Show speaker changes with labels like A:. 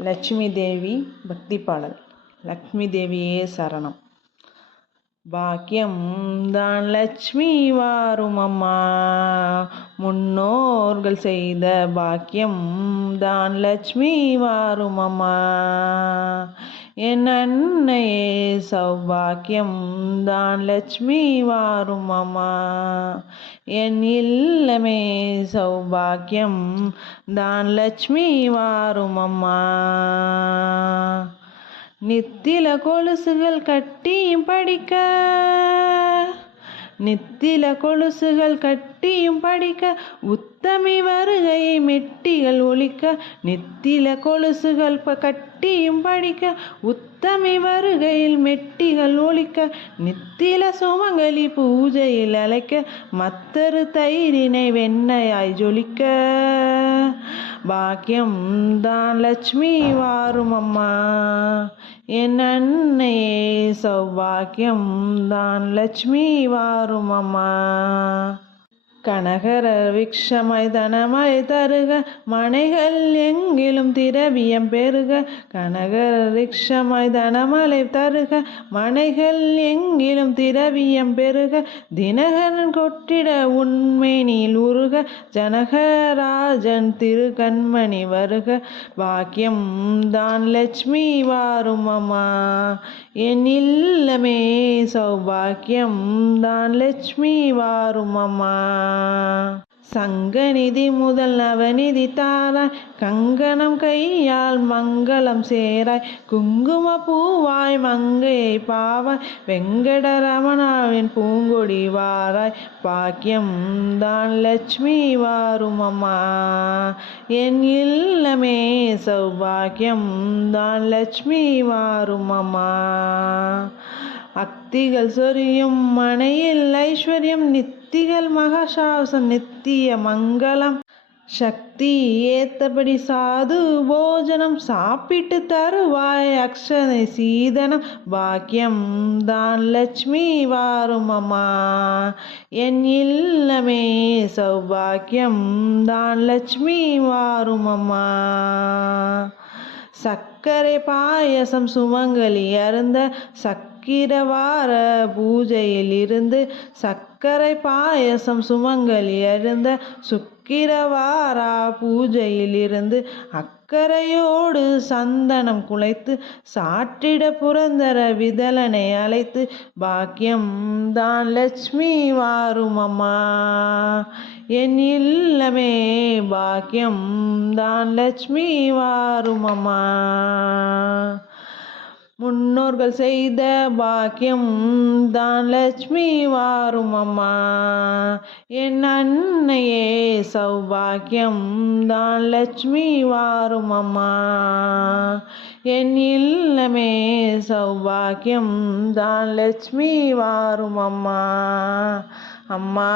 A: லட்சுமி தேவி பக்தி பாடல். லக்ஷ்மி தேவியே சரணம். பாக்கியம் தான் லட்சுமி வாரும் அம்மா. முன்னோர்கள் செய்த பாக்கியம் தான் லட்சுமி வாரும் அம்மா. என் அன்னையே சௌபாக்கியம் தான் லட்சுமி வாரும் அம்மா. என் இல்லமே சௌபாக்கியம் தான் லட்சுமி வாரும் அம்மா. நித்தில கொலுசுகள் கட்டியும் படிக்க. நித்தில கொலுசுகள் கட்டியும் படிக்க. உத்தமி வருகை மெட்டிகள் ஒழிக்க. நித்தில கொலுசுகள் கட்டியும் படிக்க. உத்தமி வருகையில் மெட்டிகள் ஒழிக்க. நித்தில சுமங்கலி பூஜையில் அழைக்க. மத்தரு தயிரினை வெண்ணையாய் ஜொலிக்க. பாக்கியம் தான் லட்சுமி வாரும் அம்மா. என் அன்னையே சௌபாக்கியம் தான் லட்சுமி வாரும் அம்மா. கனகர விக்ஷமாய் தனமாய் தருக. மனைகள் எங்கிலும் திரவியம் பெருக கனகர விக்ஷமாய் தனமலை தருக. மனைகள் எங்கிலும் திரவியம் பெருக தினகரன் கொட்டிட உண்மைனில் உருக. ஜனகராஜன் திருக்கண்மணி வருக. பாக்கியம் தான் லட்சுமி வாரும் அம்மா என் இல்லமே சௌபாக்கியம் தான் லட்சுமி வாரும் அம்மா சங்கநிதி முதல் நவநிதி தாராய் கங்கணம் கையால் மங்களம் சேராய் குங்கும பூவாய் மங்கையை பாவாய் வெங்கடரமணாவின் பூங்கொடி வாராய் பாக்கியம் தான் லட்சுமி வாரும் அம்மா. என் இல்லமே சௌபாக்கியம் தான் லட்சுமி வாரும் அம்மா. அத்திகள் சொரியும் மனையில் ஐஸ்வர்யம் நித்திகள் மகாசாசம் நித்திய மங்களம். சக்தி ஏத்தபடி சாது போஜனம் சாப்பிட்டு தருவாய் அக்ஷனை சீதனம். பாக்கியம் தான் லட்சுமி வாருமம்மா என் இல்லமே சௌபாக்கியம் தான் லட்சுமி வாருமம்மா சக்கரை சர்க்கரை பாயசம் சுமங்கலி அருந்த சக்கிரவார பூஜையில் இருந்து சர்க்கரை பாயசம் சுமங்கலி எழுந்த சுக்கிரவாரா பூஜையில் இருந்து அக்கறையோடு சந்தனம் குலைத்து சாற்றிட புரந்தர விதலனை அழைத்து பாக்கியம் தான் லட்சுமி வாரும் அம்மா என் இல்லமே பாக்கியம் தான் லட்சுமி வாரும் அம்மா முன்னோர்கள் செய்த பாக்கியம் தான் லட்சுமி வாரும் அம்மா. என் அன்னையே சௌபாக்கியம் தான் லட்சுமி வாரும் அம்மா. என் இல்லமே சௌபாக்கியம் தான் லட்சுமி வாரும் அம்மா. அம்மா.